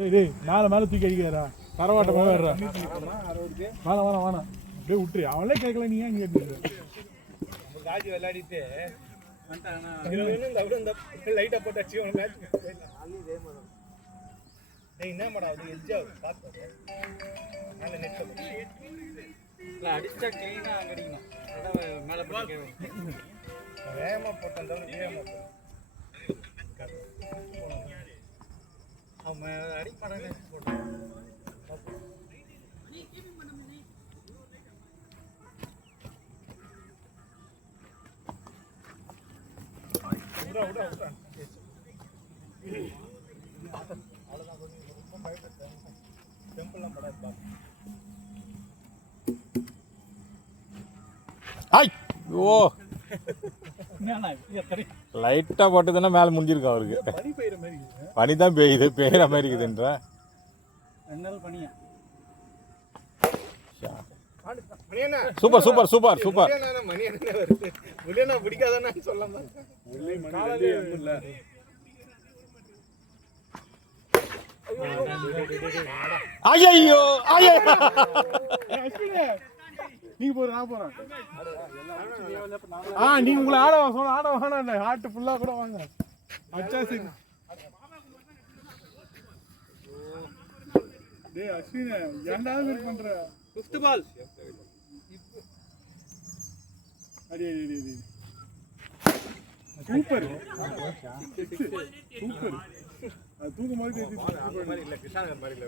டேய் மேல தூக்கி அடிக்கிறா பரவாட்டமா வர்றா வேணாம் அப்படியே விட்டுரு அவளே கேட்கல நீ ஏன் கேட்டு காஜி விளையாடிட்டு லைட்டா போட்டு அடிச்சு என்ன மேடம் அது எஜ்ஜா பார்த்து அடிச்சா கிளீனா அடிக்கணும் மேலே வேகமாக போட்டேன் வேகமாக அவன் அடிக்க மாட்டாங்க போட்டான் ஓ லைட்டா போட்டதுன்னா மேல முடிஞ்சிருக்கும் அவருக்கு. பனி தான் பெய்யுது பெய்யுற மாதிரி இருக்குதுன்ற சூப்பர் சூப்பர் சூப்பர் சூப்பர். ஐயோ ஐயோ நீங்க போற நான் போறேன். நீங்க உங்களை ஆட சொல்ல ஆட வேணாம் ஹார்ட் ஃபுல்லா கூட வாங்க அச்சா சரி. டேய் அஸ்வின் ஏன்டா வெயிட் பண்ற 5th பால் அடி சூப்பர் சூப்பர். அது தூக்கு மாதிரி இல்ல கிருஷ்ணாநகர் மாதிரி இல்ல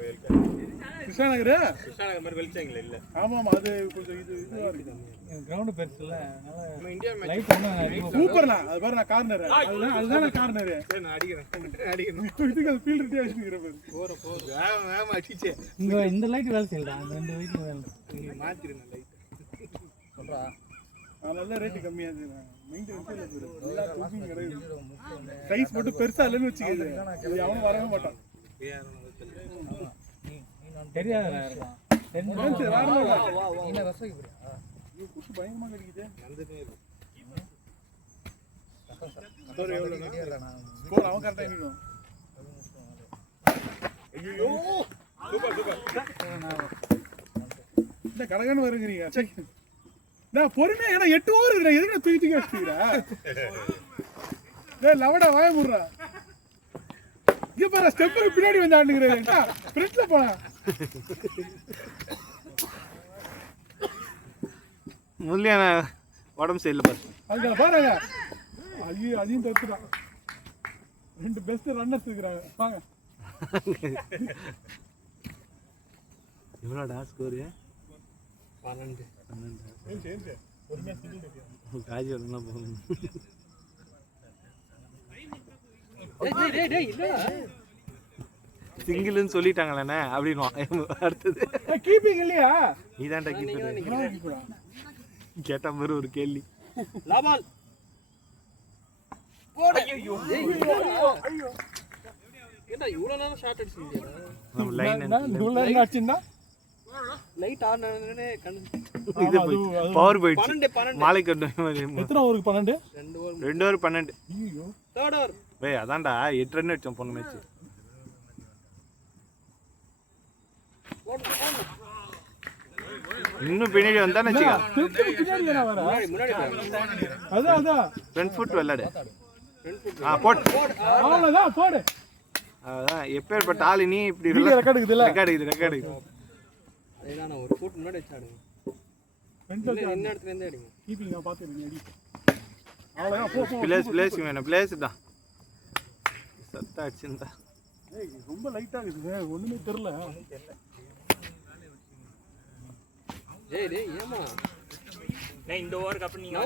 கிருஷ்ணாநகர் மாதிரி வெளிச்சங்கள இல்ல. ஆமா அது கொஞ்சம் இதுவா இருக்கு கிரவுண்ட் பெருசுல நம்ம இந்தியா மேட்ச் சூப்பர்ண்ணா. அது பாரு நான் கார்னர் அதுதான் நான் கார்னர் நான் அடிக்கிறேன் இதுக்கு ஃபீல்ட் ரெடி ஆயிடுச்சு போற வேகமா அடிச்சே இந்த லைட் வேலை செய்யல அந்த ரெண்டு லைட் வேலை மாத்திரேன் லைட் சொல்றா நல்ல ரேட் கம்மியா இருக்கு மெயின்டெனன்ஸ் இல்ல எல்லா தூக்கிங் கிடையாது சைஸ் மட்டும் பெருசா இல்லன்னு வெச்சிக்கிது அவன் வரவே மாட்டான் தெரியாதடா இருக்கான் தெரிஞ்சு வரல நீ ரசக்கு போறியா நீ குஷ் பயங்கரமா கடிக்குதே நல்லதே இருக்கு ஸ்கோர் எவ்வளவு ஸ்கோர் அவன் கரெக்ட்டா நிக்கும் ஐயோ சூப்பர் இந்த கடகன் வருங்கறீங்க செக் நான் பொறுமையா ஏன்னா 8 ஓவர் இருக்குடா எதுக்கு தூக்கி வச்சிட்டீங்கடா டேய் லவடா வாய முறடா இங்க பாரு ஸ்டெப்புக்கு பின்னாடி வந்து ஆடுங்கறேடா ஃப்ரண்ட்ல போடா முல்லியான உடம்பு சரியில்லை பாரு அங்க பாருங்க ஐயோ அதையும் தடுத்துட்டான். 2 பெஸ்ட் ரன்னர்ஸ் இருக்காங்க வாங்க. எவ்வளோடா ஸ்கோர் 12 பொறுமையா சிங்கிள் காஜி வரணும்னா போகும். சிங்கிள்னு சொல்லிட்டாங்களே அப்படின்னு அடுத்தது கீப்பிங் இல்லையா நீதான்டா கீப்பர் கேட்டா மாதிரி ஒரு கேள்வி லாபால் ஐயோ ஐயோ ஏடா இவ்வளவு நேரம் ஷாட் அடிச்சீங்க நம்ம லைன் டுலர் அடிச்சினா லைட் ஆன் ஆனனே இது பவர் போயிடுச்சு 12 மாலை கண்டு எத்தனை ஓவருக்கு 12 2 ஓவர் 12 ஐயோ தேர்ட் ஓவர் டேய் அதான்டா 8 ரன் அடிச்சோம் போன மேட்ச் இன்னும் பின்னாடி வந்தா நச்சியா பின்னாடி என்ன வர அதான் ஃப்ரண்ட் ஃபுட் விளையாடு போட் அவ்வளவுதான் போடு அதான் எப்பேர்ப்பட்ட ஆளு நீ இப்படி ரெக்கார்ட் இருக்குதுல ரெக்கார்ட் அதேதான் நான் ஒரு ஃபுட் முன்னாடி வச்சாடுங்க என்ன இடத்துல இருந்து அடிங்க கீப்பிங் நான் பாத்துறேன் அடி அவ்வளவுதான் போ பிளேஸ் வேணும் பிளேஸ் தான் சத்தா அடிச்சிருந்தா ஏய் ரொம்ப லைட்டா இருக்குது ஒண்ணுமே தெரியல டேய் ஏமா நான் இந்த ஓவருக்கு அப்புறம் நீங்க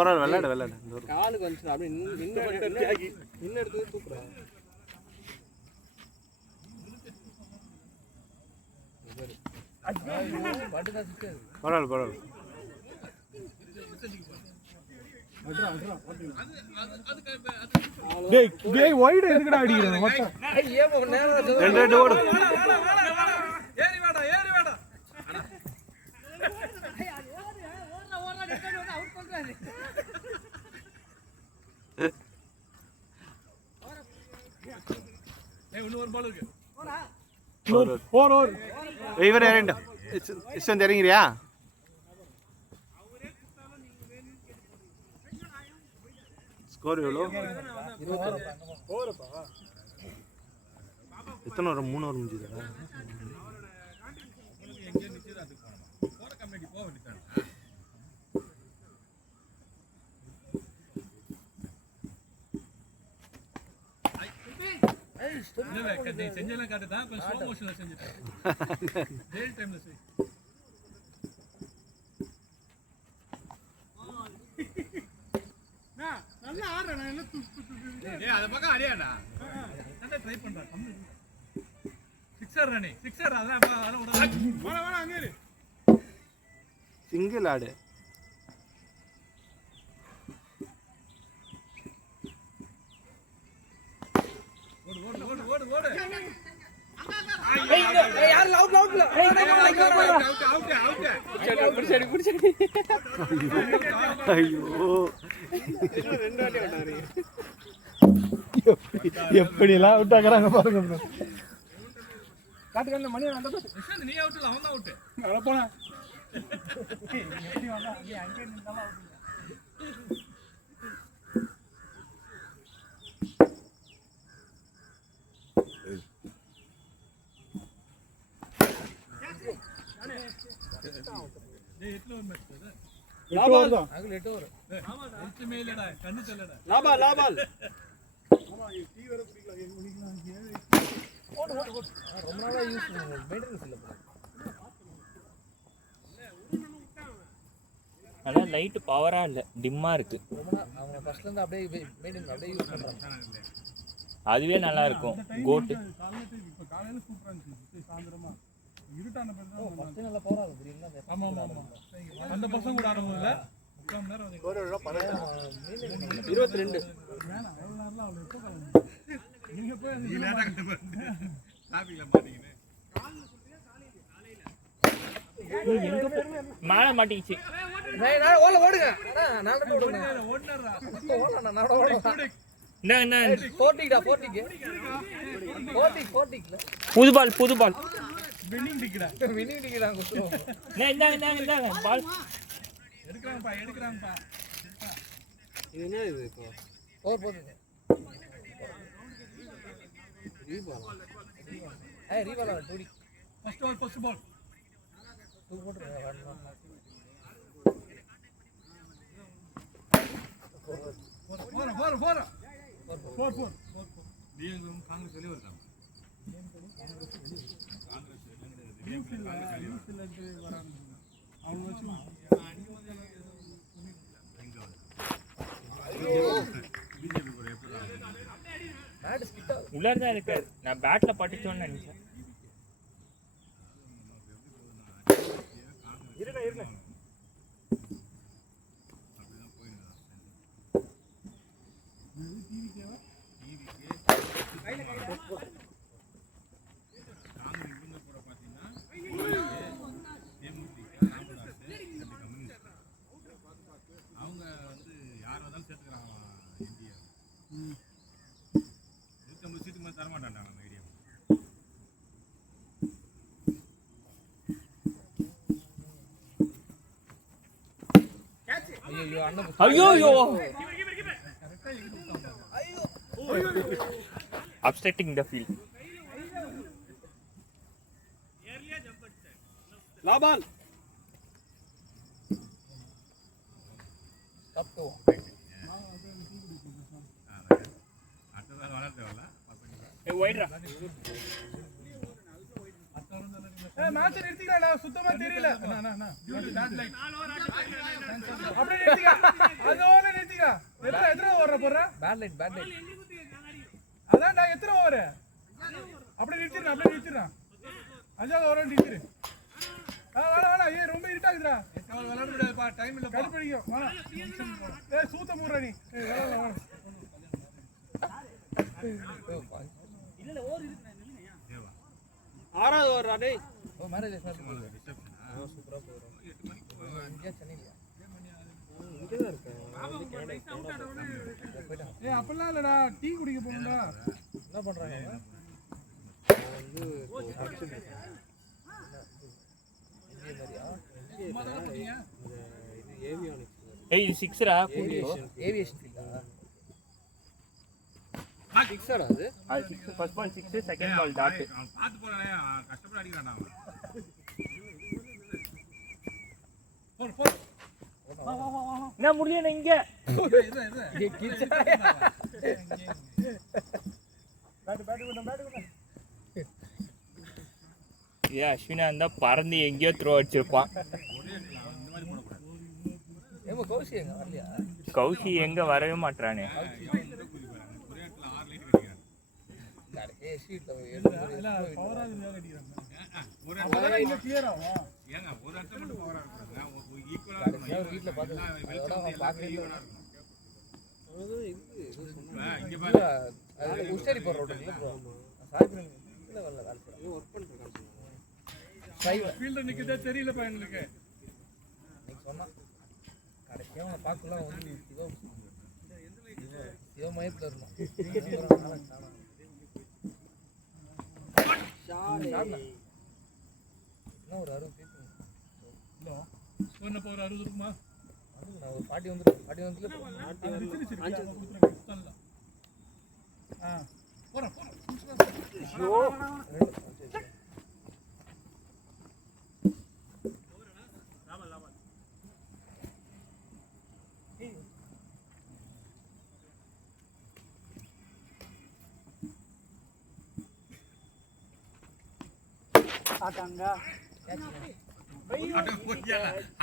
பரவாயில்ல விளையாடு இந்த ஒரு காலுக்கு வந்துச்சு அப்படியே இன்ன எடுத்து தூக்குறா பரவாயில்ல டேய் வைட் எதுக்குடா அடிக்குறீங்க மொத்தம் ரெண்டு ஓடு ஏறி வாடா அவுட் பண்றாரு இன்னும் ஒரு பால் இருக்கு 4 ஓவர் இவர் இறங்கிட்ட இஷ்டம் இறங்கிறியா? ஸ்கோர் எவ்வளோ? எத்தனை ஓவர்? 3 ஓவர் முடிஞ்சுதா? செஞ்செல்லாம் காட்டுதான் கொஞ்சம் ஸ்லோ மோஷன்ல செஞ்சுட்டேன். ரியல் டைம்ல செய். நல்லா ஆடுறா. நான் என்ன ஏய் அத பக்கம் அடியாடா. நல்லா ட்ரை பண்றேன். சிக்ஸர் ரனி. சிக்ஸர் அதெல்லாம் விடாத. வாடா அங்க இரு. சிங்கிள் ஆடு. ஓடு. யார் அவுட் அவுட் பிடிச்சடி ஐயோ எப்படிலாம் அவுட் ஆகுறாங்க பாருங்க. காட்டுக்கல்ல மணி வந்தா நீ அவுட் இல்ல அவன் தான் அவுட். அட போடா. எப்படி வந்தா அங்கே நின்னாலும் அவுட். லைட் பவரா இல்ல, டிம்மா இருக்கு. அதுவே நல்லா இருக்கும். கோட் காலையில சூப்பரா இருந்துச்சு. சாயந்தரமா இருட்டான பேர் தான் ஃபர்ஸ்ட் நல்லா போறாங்க தெரியுமா? ஆமா அந்த பசங்க கூட ஆடுறவங்க 3 மணி நேரம் வந்து 22 வேணா அவ்வளவு நேரம்ல அவளை எப்போ கலந்து நீங்க போய் நீ லேட்டா கண்டு டிராபிக்ல மாட்டீங்க. மேல மாட்டிச்சு. நான் ஓடுங்க. நான் ஓடுங்க. ஓடுனறா. ஓடலாம் நான் ஓடுறேன். என்ன 40டா 40க்கு. 40ல. புது பால். Winning ticket. வின்னிங் டிக்கெட் நான் கொடுத்துறோம். இந்தாங்க பால். எடுக்கறாங்கப்பா. இது என்ன இது இப்போ? ஓவர் போடுங்க. ரீபால். ரீபால் டூடி. First ball. டூ போடுங்க. போற. 4 நீங்களும் காங்கிரஸ் வெளிய வரலாம். உள்ளதான் இருக்கு. நான் பேட்ல பட்டுச்சோன்னு நினைச்சேன். ஐயோ upsetting the field. லாபால் கப் 2 அடுத்ததா வளர்த்தவள ஏய் வைட்ரா. மேட்ச் நிறுத்திக்கடா. சுத்தமா தெரியல. அண்ணா அப்படியே நிறுத்திக்க. அதோட நிறுத்திக்க. எத்தனை ஓவர போற? பேட் லைட் அதான்டா எத்தனை ஓவர்? அப்படியே நிறுத்திடுறா. அஞ்சாவது ஓவர் நிறுத்திடு. வாடா ஏய் ரொம்ப இருட்டாகுதுடா. விளையாட முடியாதுப்பா. டைம் இல்ல. கடுப்படிக்கும். வாடா. ஏய் சூத்த மூடுறா நீ. ஏய் வாடா. இல்ல ஓவர் இருக்கு நில்லுங்க. ஆறாவது ஓவர் டேய். ஓ மேரேஜ் ரிசப்ஷன். சூப்பரா போறோம். 8 மணிக்கு இங்க சென்னையில. இங்க தான் இருக்கு. ஏய் அப்பலாம் இல்லடா. டீ குடிக்க போறோம்டா. என்ன பண்றாங்க? ஏய் இது 6ரா ஏவியேஷன் ஃபீல்டா சிக்ஸரா அது first ball 6 second ball dot பாத்து போறானே கஷ்டப்பட்டு அடிக்கிறான்டா அவன் போர் என்ன முடியல இங்க ஏ அஸ்வினா இருந்தா பறந்து எங்கேயோ த்ரோ அடிச்சிருப்பான். கௌஷி எங்க வரவே மாட்டானே. தெரியல பையனுக்கு பார்க்கலாம் வந்து இதோ மயத்துல ஒரு 60 இருக்குமா? ஒரு பாட்டி வந்துடும். பாட்டி வந்து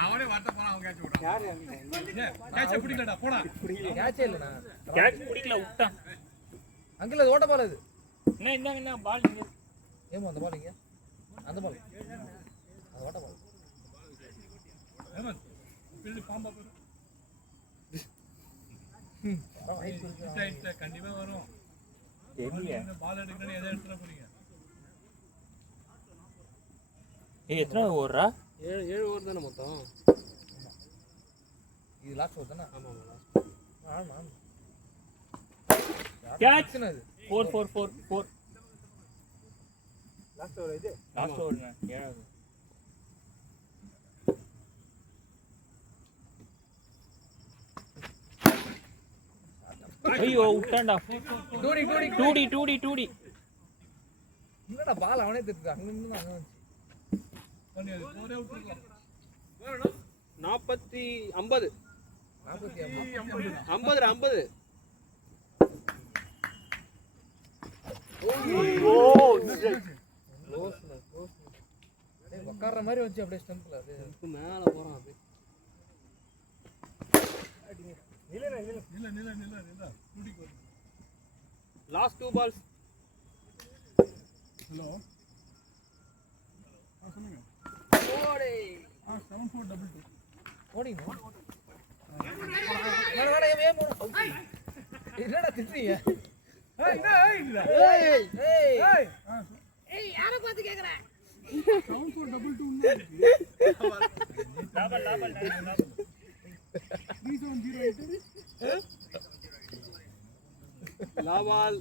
அவனே வார்த்தை போனா அவன் கேட்ச் விடுறான். கேட்ச் பிடிக்கலடா போடா. கேட்சே இல்லண்ணா. கேட்ச் பிடிக்கல விட்டான். அங்கிள் அது ஓட்ட பால் அது. என்ன பால் இங்க. ஏமா அந்த பால் இங்க. அந்த பால். அது ஓட்ட பால். ஏமா ஃபீல்ட் பாம்பா போற. கண்டிப்பா வரும். தெரியல. பால் எடுக்கறனே எதை எடுத்துற போறீங்க? ஏய் எத்தனை ஓவரா? 7 ஓவர் தான மொத்தம். இது லாஸ்ட் ஓவர் தான? ஆமா ஆமா. கேட்ச் என்னது? 4 லாஸ்ட் ஓவர் இது. லாஸ்ட் ஓவர்னா 7வது. ஐயோ விட்டான்டா. 2D. என்னடா பால் அவனே திட்டுறான். அங்க இருந்து அங்க வந்து 40 50 உட்கார்ற மாதிரி வச்சு அப்படியே ஸ்டம்ப்ல அது மேல போறான். அது நில லாஸ்ட் 2 பால்ஸ். ஹலோ சொல்லுங்க. 7422 ஓடிங்க. வேற ஏன் போற? என்னடா திட்டுறீங்க? ஏய் யாரை பார்த்து கேக்குற? 7422 டபுள் 3708 லாபால்.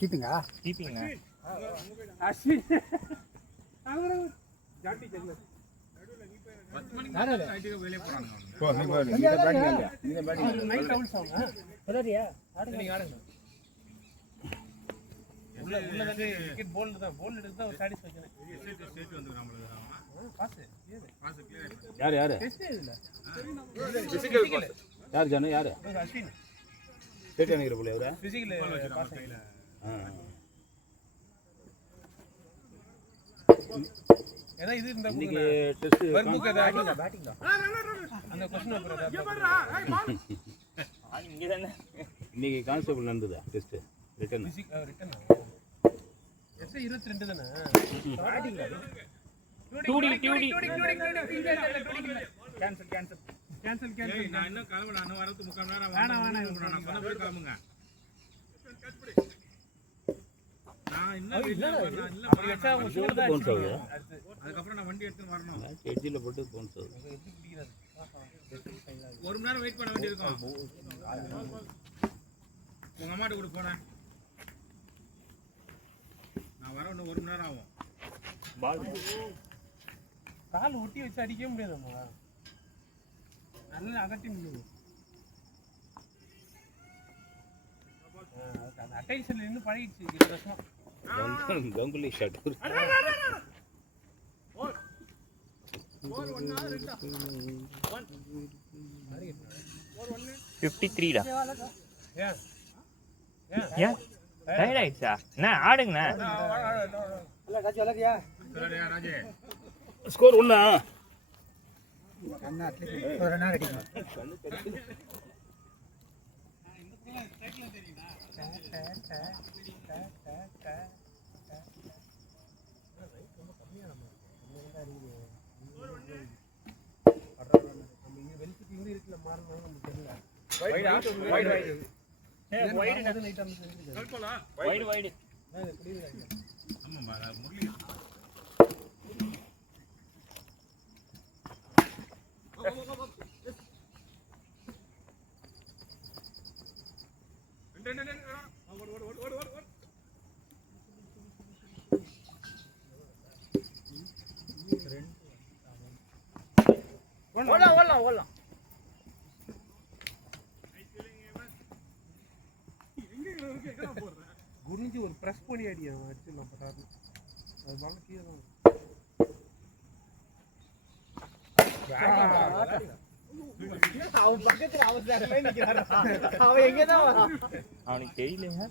கீப்பிங்கா அஸ்வின் வெளியே போறாங்க. யார் ஜானு யாரு? ஸ்டேட் அணிக்கிற போல அவரா பிசிக்கல் பாஸ் ஆகல. ஏதா இது இந்த இன்னைக்கு டெஸ்ட் வர்புக்கு ஏதா பேட்டிங் தான் அந்த क्वेश्चन பேப்பர் ஏதா இங்க தானே இன்னைக்கு கான்ஸ்டபிள் நடந்ததா டெஸ்ட் ரிட்டன் ரிட்டன் எஸ் 22 தானே பேட்டிங் டூடி கேன்சல் நான் இன்னும் கிளம்ப நான் வரது 3/4 மணி நேரம் நான் சொன்ன போய் கிளம்புங்க நான் இன்னும் இல்ல அப்படி வச்சா அவங்க ஷூட் தான் போன் சொல்லுங்க அதுக்கப்புறம் நான் வண்டி எடுத்து வரணும் எட்ஜில போட்டு போன் சொல்லுங்க ஒரு மணி நேரம் வெயிட் பண்ண வேண்டியிருக்கும் உங்க அம்மாட்ட கூட போனேன் நான் வர இன்னும் 1 மணி நேரம் ஆகும் பால் கால் ஒட்டி வச்சு அடிக்கவே முடியாதும்மா நல்லா அகட்டி நின்னு அந்த அட்டென்ஷன்ல நின்னு பழகிடுச்சு 2 வருஷமா கங்குலி ஷாட் 53 டா ஏன் ஏன் டயர்ட் ஆயிடுச்சா என்ன ஆடுங்கண்ணா சரியா ராஜே ஸ்கோர் 1 வைடு ஆமாம்பா முரளி ஓடலாம் குனிஞ்சு ஒரு பிரஸ் பண்ணி அடியா அடிச்சு நான் பட்டாரு அது பால் கீழே தான் அவன் பக்கத்துல அவசரமே நிக்கிறாரு அவன் எங்க தான் வரான் அவனுக்கு தெரியலையா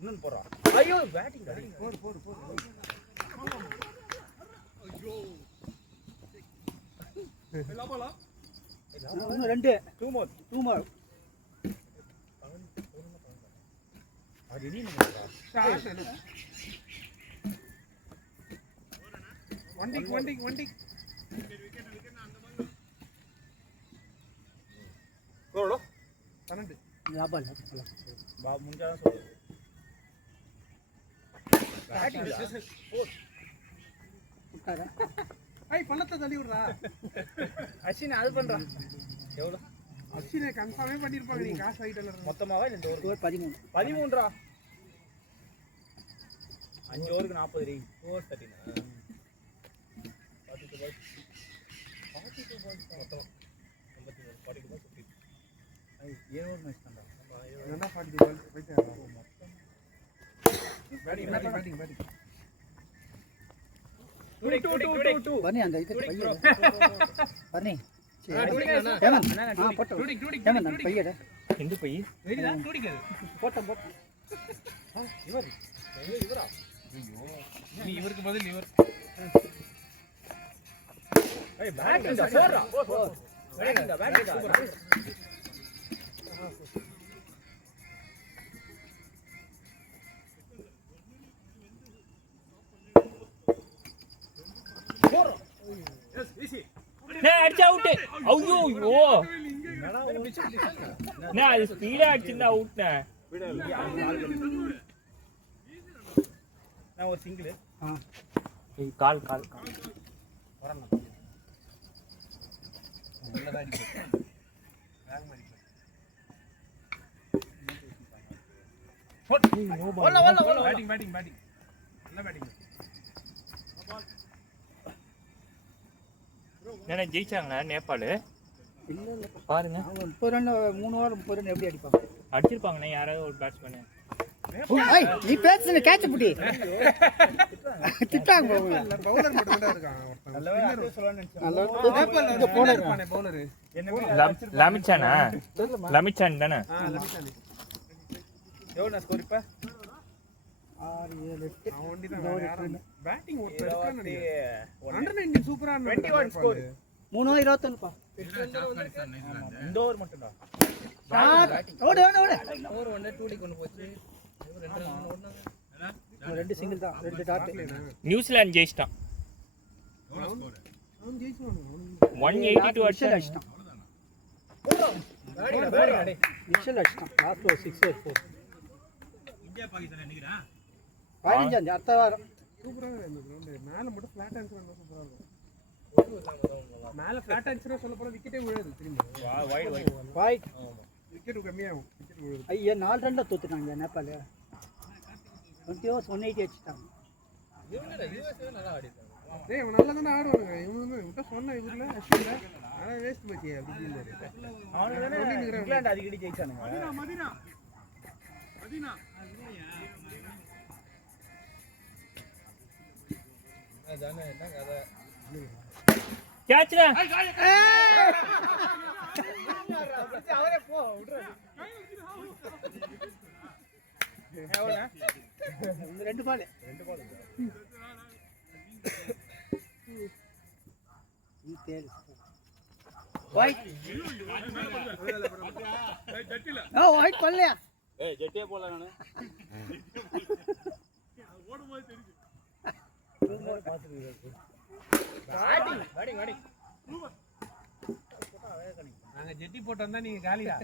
இன்னும் போறான் ஐயோ பேட்டிங் போடு எல்லாம் போலாம் இன்னும் 2 2 மோர் அது நீ வண்டி கோலோ 12 லாபம் பா முஞ்சாதான் சொல்லு ஐய் பள்ளத்தை தள்ளி விடுறா அஸ்வின் அது பண்றான் எவ்வளவு அஸ்வினை கன்ஃபார்மே பண்ணிருப்பாங்க நீ காசு ஆகிட்டல மொத்தமாவா இல்ல இந்த ஒரு 13 5 ஓவருக்கு 40 ரீ 413 என்ன 40 பால் போயிட்டே பேட்டிங் ಬನ್ನಿ ಅಂದ ಐತೆ ಪಯ್ಯ ಬನ್ನಿ ಹೇಮಂತ್ ಹಾ ಪಟ್ಟು ಹೇಮಂತ್ ನನ್ನ ಪಯ್ಯಡ எந்த பை இவருக்கு பதில் இவர் அடிச்சு அவுட் ஐயோ ஐயோ நான் அது ஸ்பீடா அடிச்சிருந்தா அவுட் நான் ஒரு சிங்கிள் கால் வரணும் நல்லதா அடிக்கும் வேகமா அடிக்கும் பேட்டிங் நல்ல பேட்டிங் என்ன ஜெயிச்சாங்களா நேபாள் இல்ல பாருங்க 30 ரன் 3 ஓவர் 30 ரன் எப்படி அடிப்பாங்க அடிச்சிருப்பாங்கண்ணே யாராவது ஒரு பேட்ஸ்மேன் ஏய் நீ பேசுன கேட்ச் புடி திட்டாங்க போங்க பவுலர் மட்டும் தான் இருக்கான் இந்த போனர் பவுலர் லமிச்சானா லமிச்சான் தானே எவ்வளவு ஸ்கோர் இப்ப 6 7 8 அவன் ஒண்டி தான் பேட்டிங் ஓட்ட இருக்கான்னு நினைக்கிறேன் அண்டர் 19 சூப்பரா 21 ஸ்கோர் 321 பா இந்த ஓவர் மட்டும் தான் ஓடு ஓடு ஓடு ஓவர் ஒண்ணே 2 டி கொண்டு போச்சு ரெண்டு சிங்கிள் தான் ரெண்டு டாட் நியூசிலாந்து ஜெயிச்சிட்டான் அவன் ஜெயிச்சுவானு 182 அடிச்சான் அடிச்சான் மிச்சல் அடிச்சான் லாஸ்ட் 6 4 இந்தியா பாகிஸ்தான் நினைக்கிறா 15 அடுத்த வாரம் சூப்பரா இந்த கிரவுண்ட் மேல மட்டும் ஃபிளாட் ஆன்சர் இருந்தா சூப்பரா இருக்கும் மேல ஃபிளாட் ஆன்சர் சொல்ல போற விக்கெட்டே விழுது திரும்ப வைட் விக்கெட் கம்மியாகும் விக்கெட் விழுது ஐயா 4 ரன்ல தோத்துட்டாங்க நேபாள் 20 ஓவர்ஸ் 180 அடிச்சிட்டாங்க டேய் இவன் நல்லா தான ஆடுவாங்க இவன் விட்ட சொன்ன இவர்ல அஷ்வின்ல ஆனா வேஸ்ட் போச்சு அப்படி இல்ல அவனுங்க தான இங்கிலாந்து அடிக்கடி ஜெயிச்சானுங்க மதீனா அதானே என்ன கதை கேட்ச்ல அவரே போ விடுறாரு எவ்வளவு இந்த ரெண்டு பால் நீ தேடு வைட் ஓ வைட் பண்ணலையா ஏய் ஜெட்டியே போல நானு ஓடும்போது தெரியுது நாங்க ஜெட்டி போட்டு வந்தா நீங்க காலியா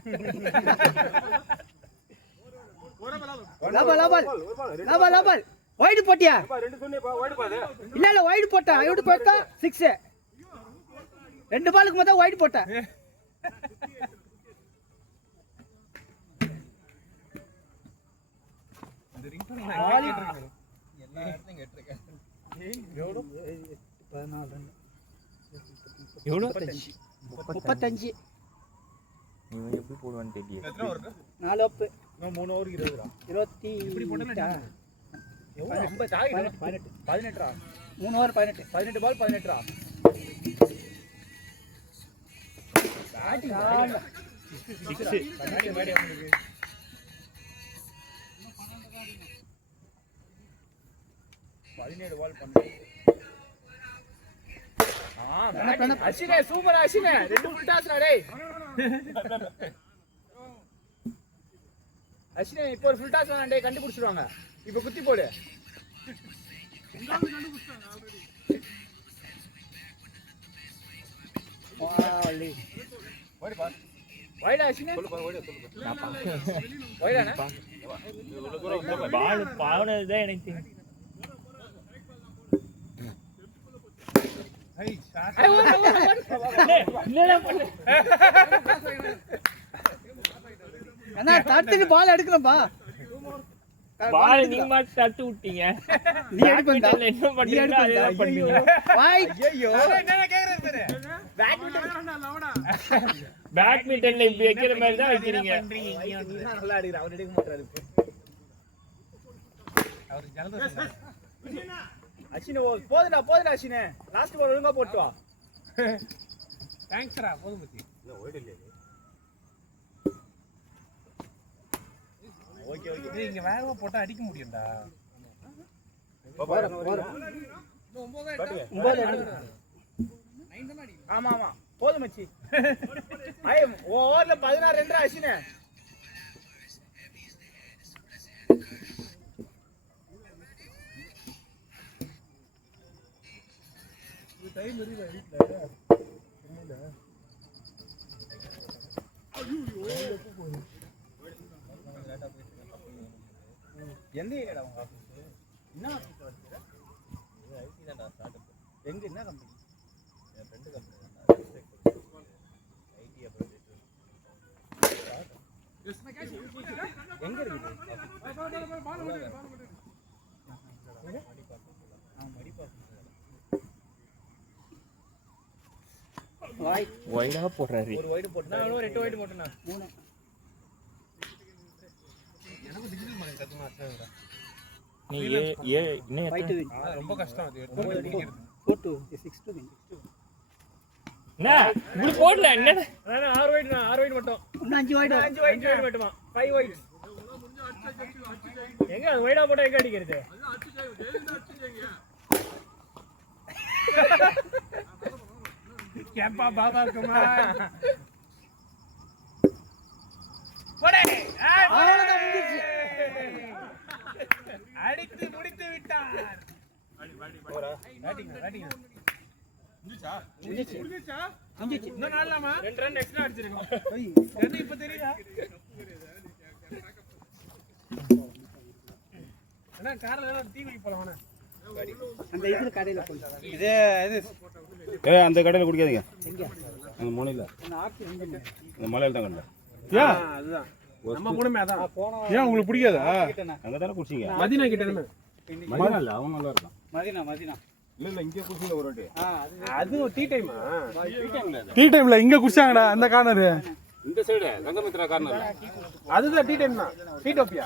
லபால் வைட் போட்டியா ரெண்டு சொன்னேப்பா ஓடி பாரு இல்ல வைட் போட்டா ஐட் போட்டா 6 ரெண்டு பாலுக்கு மொத்தம் வைட் போட்டா இந்த ரிங்டோன் எல்லா இடத்துலயும் கேட்டிருக்கேன் எவ்வளவு 14 ரன் எவ்வளவு 35 இவன் எப்படி போடுவான்னு தெரியல எத்தனை ஓவர் 4 அப் இன்னும் 3 ஓவர் 20 20 இப்படி போட்டா எவ்வளவு 50 ஆகி 18 3 ஓவர் 18 பால் 18 அசினே சூப்பர் அசினே ரெண்டு ஃபுல் டாஸ்டா டேய் அசினே இப்போ ஒரு ஃபுல் டாஸ் வேணா டேய் கண்டுபிடிச்சிடுவாங்க இப்போ குத்தி போடு வைடா அசினே வைடா பால் பாவனதுதான் எனக்கு தெரியும் அண்ணா தடுத்துட்டு பால் எடுக்கறப்பா பால் நீங்க மட்டும் தட்டு விட்டீங்க நீ எடுப்பா என்ன பண்ணீங்க அதெல்லாம் பண்ணீங்க வைட் ஐயோ என்ன கேக்குறாரு பாரு பேட்மிண்டன்ல இப்படி வைக்கிற மாதிரி தான் வைக்கிறீங்க நல்லா அடிக்குற அவர் எடுக்க மாட்டாரு அவர் ஜலதோஷம் அசினே போதுடா அசினே லாஸ்ட் பால் ஒழுங்கா போட்டு வா தேங்க்ஸ்டா போதும் பத்தி ஓகே ஓகே இங்க வேகமா போட்டா அடிக்க முடியும்டா ஆமா ஆமா போதும் மச்சி ஐ ஓவர்ல 16 ரன் அசினே டைம் இருக்கு வீட்ல எந்த ஏரியாடா உங்க ஆபீஸ் என்ன ஆபீஸ் வச்சிர ஐடி தான்டா ஸ்டார்ட் அப் எங்க என்ன கம்பெனி என் ஃப்ரெண்ட் கம்பெனி தான் ஐடி அப்புறம் எங்க இருக்கு வைட் வைடா போடுறாரு ஒரு வைட் போட்டா நான் 2 வைட் போட்டேனா 3 எனக்கு டிஜிட்டல் நீ என்ன ஃபைவ் டு வின் ரொம்ப கஷ்டம் அது 4 to 6 to win என்ன இப்படி போடல என்ன 6 வைட் மட்டும் இன்னும் 5 வைட் 5 வைட் மட்டுமா 5 வைட் எங்க அது வைடா போட்டா எங்க அடிக்கிறது கேப்பா பாபா குமார் போடே அவ்வளவுதான் முடிஞ்சிச்சு அடித்து முடித்து விட்டார் முடிஞ்சிச்சு இன்னும் நாளாமா 2 ரன் எக்ஸ்ட்ரா அடிச்சிருக்கோம் என்ன இப்ப தெரியுதா அண்ணா கார்ல எல்லாம் டீ குடிக்க போலாம் அந்த இதுல கடையில போய் அந்த கடையில் குடிக்காதீங்க எங்க அந்த முனையில் அந்த ஆப்ஷன் எங்க அந்த மலையில் தான் கண்டேன் ஏன் அதுதான் நம்ம கூடமே அதான் ஏன் உங்களுக்கு பிடிக்காதா அங்கே தானே குடிச்சிங்க மதினா கிட்ட இருந்து மதினா இல்லை அவன் நல்லா இருக்கான் மதினா இல்லை இங்கே குடிச்சிங்க ஒரு வாட்டி அது டீ டைமா டீ டைம்ல இங்க குடிச்சாங்கடா அந்த கார்னர் இந்த சைடு ரங்கமித்ரா கார்னர் அதுதான் டீ டைம் தான் டீ டோப்பியா